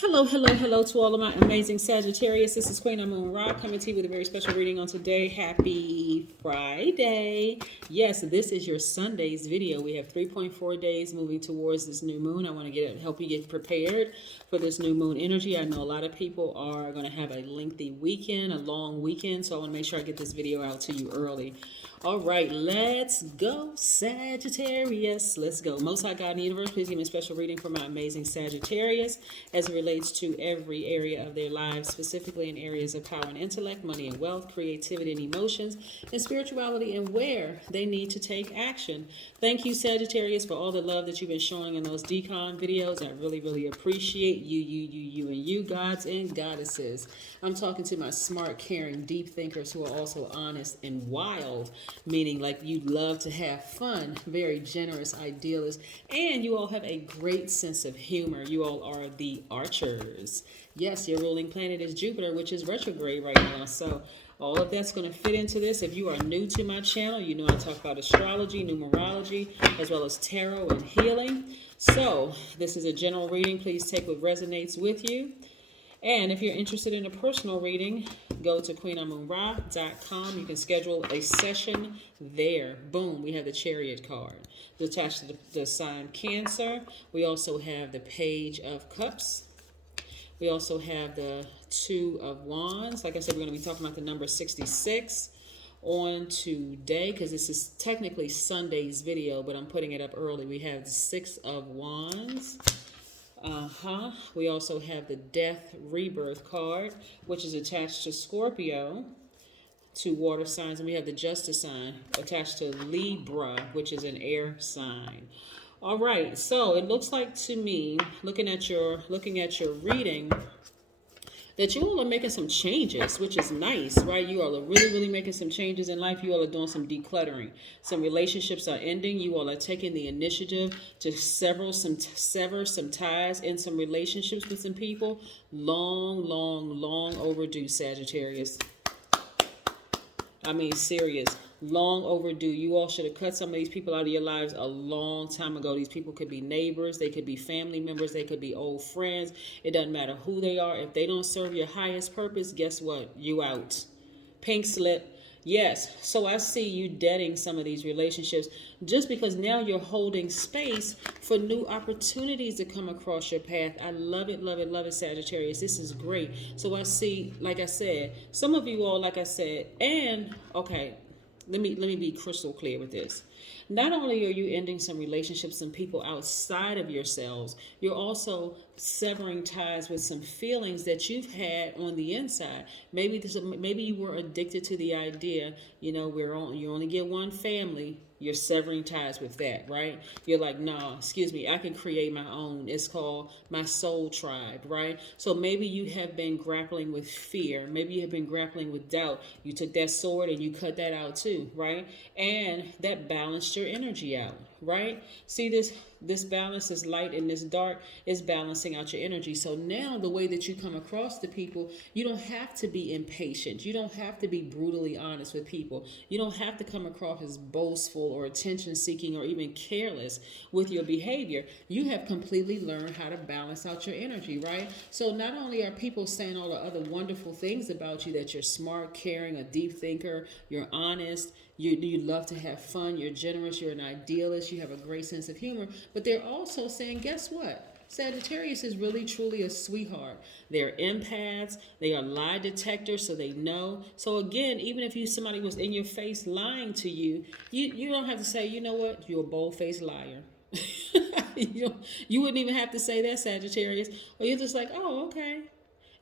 Hello, hello, hello to all of my amazing Sagittarius. This is Queen Amun Ra coming to you with a very special reading on today. Happy Friday. Yes, this is your Sunday's video. We have 3.4 days moving towards this new moon. I want to help you get prepared for this new moon energy. I know a lot of people are going to have a lengthy weekend, a long weekend, so I want to make sure I get this video out to you early. All right, let's go, Sagittarius. Let's go. Most High God in the universe, please give me a special reading for my amazing Sagittarius as it relates to every area of their lives, specifically in areas of power and intellect, money and wealth, creativity and emotions, and spirituality, and where they need to take action. Thank you, Sagittarius, for all the love that you've been showing in those decon videos. I really, really appreciate you, and you, gods and goddesses. I'm talking to my smart, caring, deep thinkers who are also honest and wild, meaning like you love to have fun, very generous idealists, and you all have a great sense of humor. You all are the Archers. Yes, your ruling planet is Jupiter, which is retrograde right now. So all of that's going to fit into this. If you are new to my channel, you know I talk about astrology, numerology, as well as tarot and healing. So this is a general reading. Please take what resonates with you. And if you're interested in a personal reading, go to queenamunra.com. You can schedule a session there. Boom, we have the Chariot card. It's attached to the sign Cancer. We also have the Page of Cups. We also have the Two of Wands. Like I said, we're going to be talking about the number 66 on today because this is technically Sunday's video, but I'm putting it up early. We have the Six of Wands. We also have the Death Rebirth card, which is attached to Scorpio, to water signs, and we have the Justice sign attached to Libra, which is an air sign. All right, so it looks like to me, looking at your reading, that you all are making some changes, which is nice, right? You all are really, really making some changes in life. You all are doing some decluttering. Some relationships are ending. You all are taking the initiative to sever some ties in some relationships with some people. Long overdue, Sagittarius. I mean, serious. Long overdue. You all should have cut some of these people out of your lives a long time ago. These people could be neighbors. They could be family members. They could be old friends. It doesn't matter who they are. If they don't serve your highest purpose, guess what? You out. Pink slip. Yes. So I see you deading some of these relationships just because now you're holding space for new opportunities to come across your path. I love it, love it, love it, Sagittarius. This is great. So I see, like I said, some of you all, like I said, and okay, let me be crystal clear with this. Not only are you ending some relationships and people outside of yourselves, you're also severing ties with some feelings that you've had on the inside. Maybe you were addicted to the idea, you only get one family. You're severing ties with that, right? You're like, no, excuse me, I can create my own. It's called my soul tribe, right? So maybe you have been grappling with fear. Maybe you have been grappling with doubt. You took that sword and you cut that out too, right? And that balanced your energy out, right? See this balance, this light and this dark is balancing out your energy. So now the way that you come across to people, you don't have to be impatient. You don't have to be brutally honest with people. You don't have to come across as boastful or attention seeking or even careless with your behavior. You have completely learned how to balance out your energy, right? So not only are people saying all the other wonderful things about you, that you're smart, caring, a deep thinker, you're honest, you love to have fun, you're generous, you're an idealist, you have a great sense of humor, but they're also saying, guess what? Sagittarius is really truly a sweetheart. They're empaths. They are lie detectors, so they know. So again, even if somebody was in your face lying to you, you don't have to say, you know what, you're a bold-faced liar. You wouldn't even have to say that, Sagittarius. Or you're just like, oh, okay.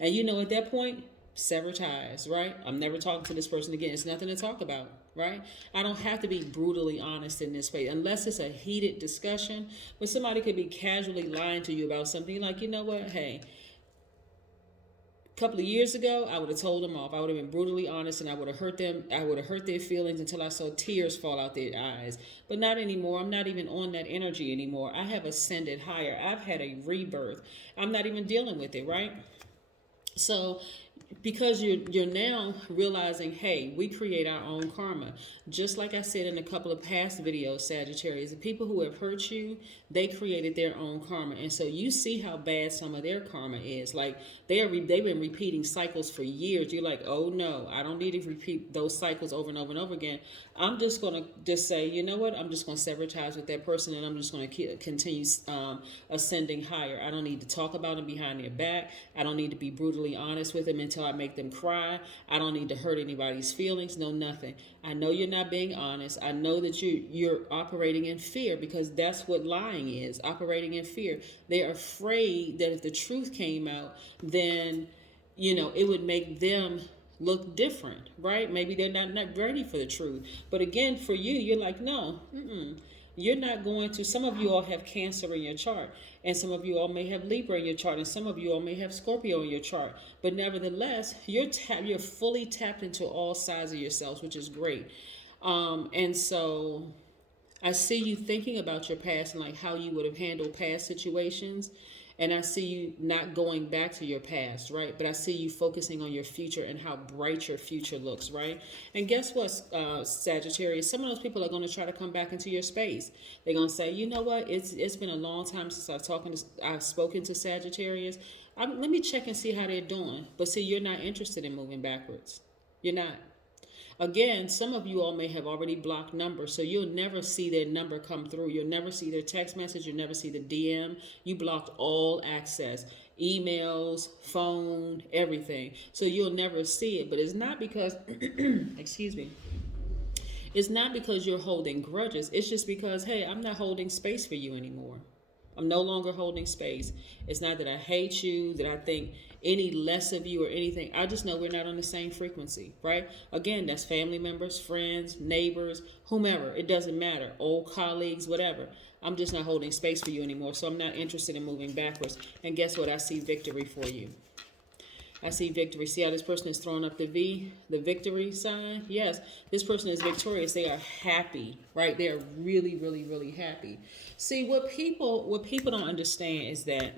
And at that point, sever ties, right? I'm never talking to this person again. It's nothing to talk about, right? I don't have to be brutally honest in this space unless it's a heated discussion, but somebody could be casually lying to you about something like, you know what, hey, a couple of years ago, I would have told them off. I would have been brutally honest and I would have hurt them. I would have hurt their feelings until I saw tears fall out their eyes. But not anymore. I'm not even on that energy anymore. I have ascended higher. I've had a rebirth. I'm not even dealing with it, right? So because you're now realizing, hey, we create our own karma. Just like I said in a couple of past videos, Sagittarius, the people who have hurt you, they created their own karma. And so you see how bad some of their karma is. Like they've been repeating cycles for years. You're like, oh no, I don't need to repeat those cycles over and over and over again. I'm just going to just say, you know what, I'm just going to sever ties with that person, and I'm just going to continue ascending higher. I don't need to talk about them behind their back. I don't need to be brutally honest with them until I make them cry. I don't need to hurt anybody's feelings. No, nothing. I know you're not being honest. I know that you're operating in fear, because that's what lying is, operating in fear. They're afraid that if the truth came out, then, it would make them look different, right? Maybe they're not ready for the truth. But again, for you, you're like, no, you're not going to. Some of you all have Cancer in your chart, and some of you all may have Libra in your chart, and some of you all may have Scorpio in your chart. But nevertheless, you're fully tapped into all sides of yourselves, which is great. And so I see you thinking about your past and like how you would have handled past situations. And I see you not going back to your past, right? But I see you focusing on your future and how bright your future looks, right? And guess what, Sagittarius? Some of those people are going to try to come back into your space. They're going to say, you know what? It's been a long time since I've spoken to Sagittarius. Let me check and see how they're doing. But see, you're not interested in moving backwards. You're not. Again, some of you all may have already blocked numbers, so you'll never see their number come through. You'll never see their text message. You'll never see the DM. You blocked all access, emails, phone, everything. So you'll never see it. But it's not because, excuse me, it's not because you're holding grudges. It's just because, hey, I'm not holding space for you anymore. I'm no longer holding space. It's not that I hate you, that I think any less of you or anything. I just know we're not on the same frequency, right? Again, that's family members, friends, neighbors, whomever. It doesn't matter. Old colleagues, whatever. I'm just not holding space for you anymore. So I'm not interested in moving backwards. And guess what? I see victory for you. I see victory. See how this person is throwing up the V, the victory sign? Yes, this person is victorious. They are happy, right? They are really, really, really happy. See, what people don't understand is that,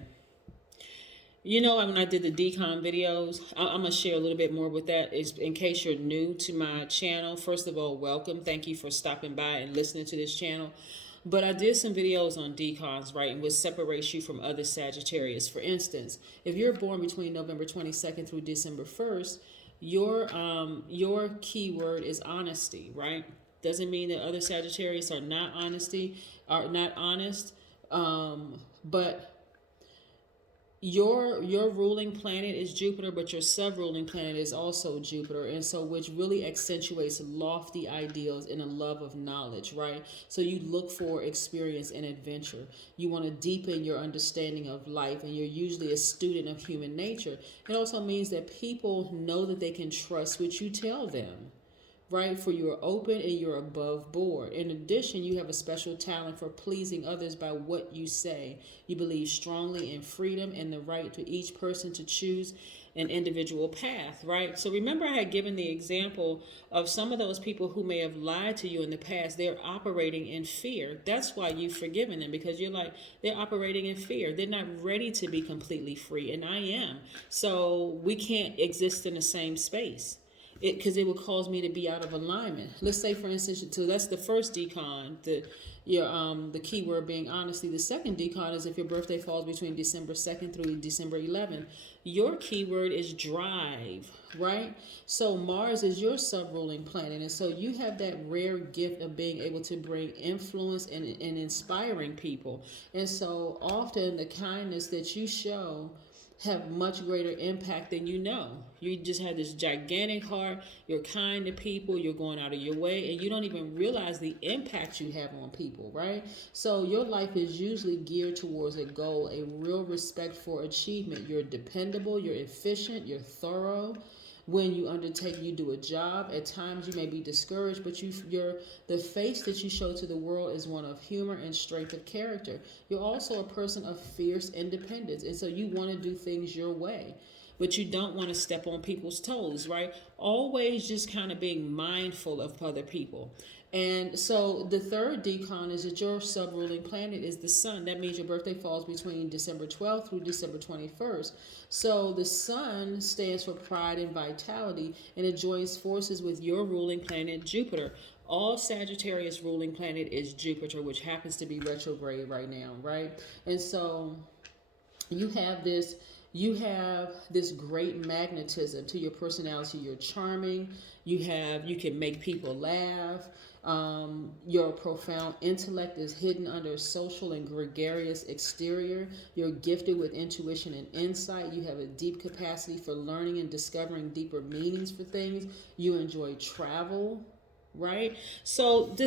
when I did the decon videos, I'm going to share a little bit more with that. Is in case you're new to my channel. First of all, welcome. Thank you for stopping by and listening to this channel. But I did some videos on decons, right, and what separates you from other Sagittarius. For instance, if you're born between November 22nd through December 1st, your keyword is honesty, right? Doesn't mean that other Sagittarius are not honest, but your ruling planet is Jupiter, but your sub-ruling planet is also Jupiter, and so which really accentuates lofty ideals and a love of knowledge, right? So you look for experience and adventure. You want to deepen your understanding of life, and you're usually a student of human nature. It also means that people know that they can trust what you tell them, right? For you're open and you're above board. In addition, you have a special talent for pleasing others by what you say. You believe strongly in freedom and the right to each person to choose an individual path, right? So remember, I had given the example of some of those people who may have lied to you in the past. They're operating in fear. That's why you've forgiven them, because you're like, they're operating in fear. They're not ready to be completely free, and I am. So we can't exist in the same space. Because it would cause me to be out of alignment. Let's say, for instance, so that's the first decon, the keyword being honesty. The second decon is if your birthday falls between December 2nd through December 11th. Your keyword is drive, right? So Mars is your sub-ruling planet, and so you have that rare gift of being able to bring influence and inspiring people. And so often the kindness that you show have much greater impact than you know. You just have this gigantic heart. You're kind to people. You're going out of your way, and you don't even realize the impact you have on people, right? So your life is usually geared towards a goal, a real respect for achievement. You're dependable. You're efficient. You're thorough. When you undertake, you do a job. At times you may be discouraged, but the face that you show to the world is one of humor and strength of character. You're also a person of fierce independence, and so you want to do things your way, but you don't want to step on people's toes, right? Always just kind of being mindful of other people. And so the third decon is that your sub-ruling planet is the sun. That means your birthday falls between December 12th through December 21st. So the sun stands for pride and vitality, and it joins forces with your ruling planet, Jupiter. All Sagittarius ruling planet is Jupiter, which happens to be retrograde right now, right? And so you have this great magnetism to your personality. You're charming. You can make people laugh. Your profound intellect is hidden under a social and gregarious exterior. You're gifted with intuition and insight. You have a deep capacity for learning and discovering deeper meanings for things. You enjoy travel, right? So you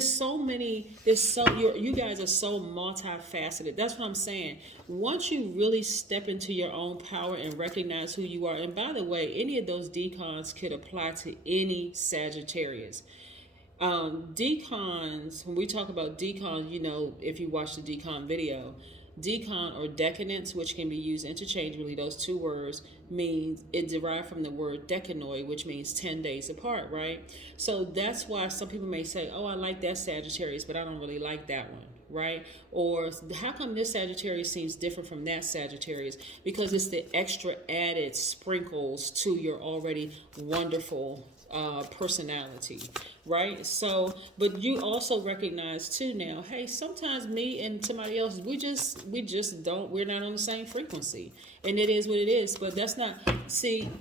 guys are so multifaceted. That's what I'm saying. Once you really step into your own power and recognize who you are, and by the way, any of those decons could apply to any Sagittarius. Decons, when we talk about decons, if you watch the decon video, decon or decadence, which can be used interchangeably, those two words means it derived from the word decanoi, which means 10 days apart, right? So that's why some people may say, oh, I like that Sagittarius, but I don't really like that one, right? Or how come this Sagittarius seems different from that Sagittarius? Because it's the extra added sprinkles to your already wonderful personality, right? So, but you also recognize too now, hey, sometimes me and somebody else, we're not on the same frequency, and it is what it is. But that's not, see,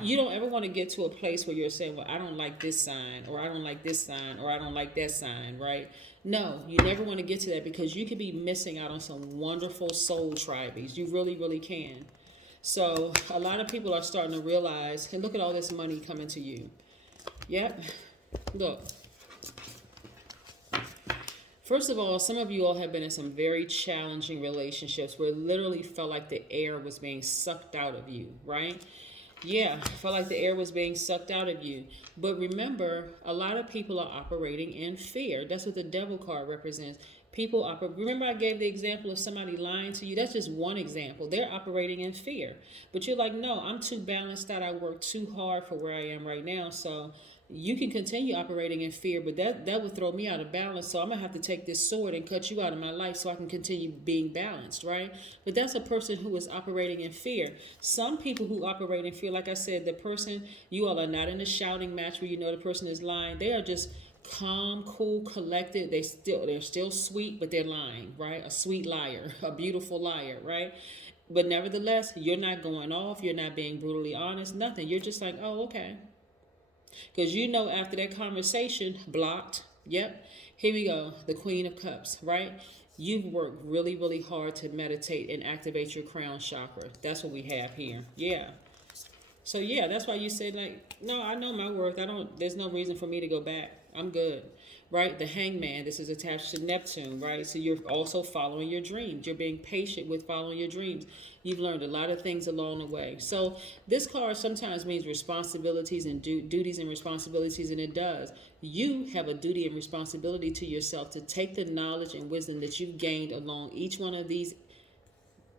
you don't ever want to get to a place where you're saying, well, I don't like this sign, or I don't like this sign, or I don't like that sign, right? No, you never want to get to that, because you could be missing out on some wonderful soul tribes. You really, really can. So a lot of people are starting to realize, and look at all this money coming to you. Yep. Look. First of all, some of you all have been in some very challenging relationships where it literally felt like the air was being sucked out of you, right? Yeah, felt like the air was being sucked out of you. But remember, a lot of people are operating in fear. That's what the devil card represents. Remember I gave the example of somebody lying to you? That's just one example. They're operating in fear. But you're like, no, I'm too balanced out. I work too hard for where I am right now. So you can continue operating in fear, but that would throw me out of balance. So I'm going to have to take this sword and cut you out of my life so I can continue being balanced, right? But that's a person who is operating in fear. Some people who operate in fear, like I said, you all are not in a shouting match where you know the person is lying. They are just calm, cool, collected. They're still sweet, but they're lying, right? A sweet liar, a beautiful liar, right? But nevertheless, you're not going off. You're not being brutally honest. Nothing. You're just like, oh, okay. Because after that conversation, blocked. Yep. Here we go. The Queen of Cups, right? You've worked really, really hard to meditate and activate your crown chakra. That's what we have here. Yeah. So yeah, that's why you said, like, no, I know my worth. There's no reason for me to go back. I'm good, right? The Hangman, this is attached to Neptune, right? So you're also following your dreams. You're being patient with following your dreams. You've learned a lot of things along the way. So this card sometimes means responsibilities and duties and responsibilities, and it does. You have a duty and responsibility to yourself to take the knowledge and wisdom that you've gained along each one of these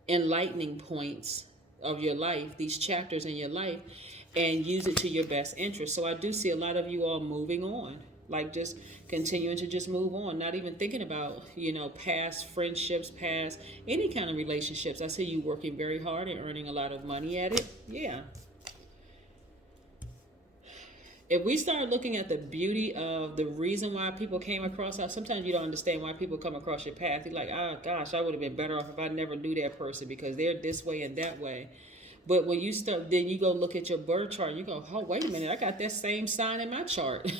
enlightening points of your life, these chapters in your life, and use it to your best interest. So I do see a lot of you all moving on, like just continuing to just move on, not even thinking about, past friendships, past any kind of relationships. I see you working very hard and earning a lot of money at it. Yeah. If we start looking at the beauty of the reason why people came across us, sometimes you don't understand why people come across your path. You're like, oh gosh, I would have been better off if I never knew that person because they're this way and that way. But when you start, then you go look at your birth chart and you go, oh, wait a minute, I got that same sign in my chart.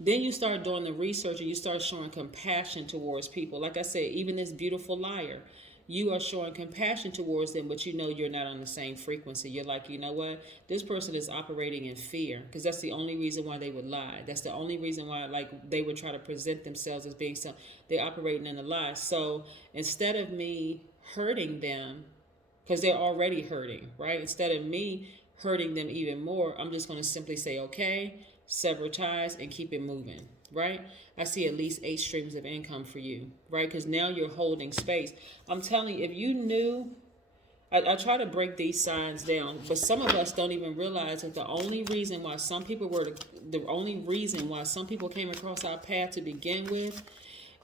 Then you start doing the research and you start showing compassion towards people. Like I said, even this beautiful liar, you are showing compassion towards them, but you're not on the same frequency. You're like, you know what? This person is operating in fear because that's the only reason why they would lie. That's the only reason why, they would try to present themselves as being they're operating in a lie. So instead of me hurting them, because they're already hurting, right? Instead of me hurting them even more, I'm just going to simply say, okay, sever ties and keep it moving, right? I see at least 8 streams of income for you, right? Because now you're holding space. I'm telling you, if you knew, I try to break these signs down, but some of us don't even realize that the only reason why some people came across our path to begin with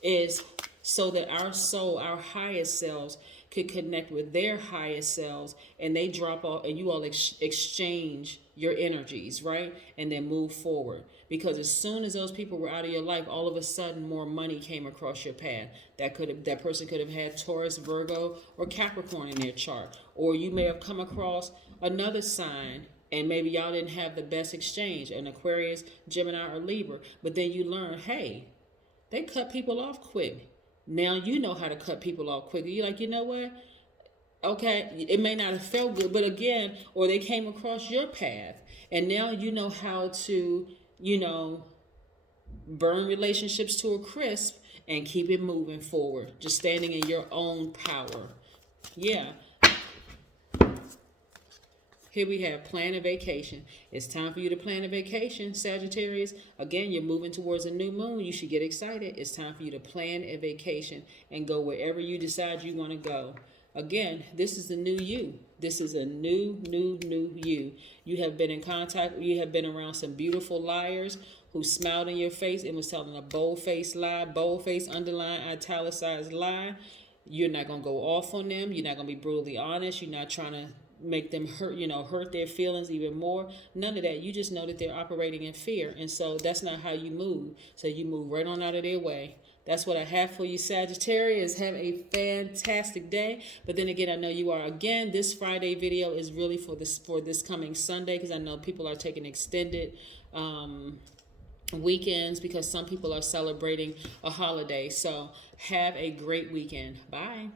is so that our soul, our highest selves, could connect with their highest selves, and they drop off, and you all exchange your energies, right? And then move forward. Because as soon as those people were out of your life, all of a sudden more money came across your path. That person could have had Taurus, Virgo, or Capricorn in their chart. Or you may have come across another sign, and maybe y'all didn't have the best exchange, an Aquarius, Gemini, or Libra. But then you learn, hey, they cut people off quick. Now you know how to cut people off quickly. You're like, you know what? Okay, it may not have felt good, but again, or they came across your path, and now you know how to, burn relationships to a crisp and keep it moving forward. Just standing in your own power. Yeah. Here we have plan a vacation. It's time for you to plan a vacation, Sagittarius. Again, you're moving towards a new moon. You should get excited. It's time for you to plan a vacation and go wherever you decide you want to go. Again, this is the new you. This is a new you. You have been in contact. You have been around some beautiful liars who smiled in your face and was telling a bold-faced lie, bold-faced, underlined, italicized lie. You're not going to go off on them. You're not going to be brutally honest. You're not trying to make them hurt their feelings even more. None of that. You just know that they're operating in fear. And so that's not how you move. So you move right on out of their way. That's what I have for you, Sagittarius. Have a fantastic day. But then again, I know you are. Again, this Friday video is really for this coming Sunday, because I know people are taking extended weekends because some people are celebrating a holiday. So have a great weekend. Bye.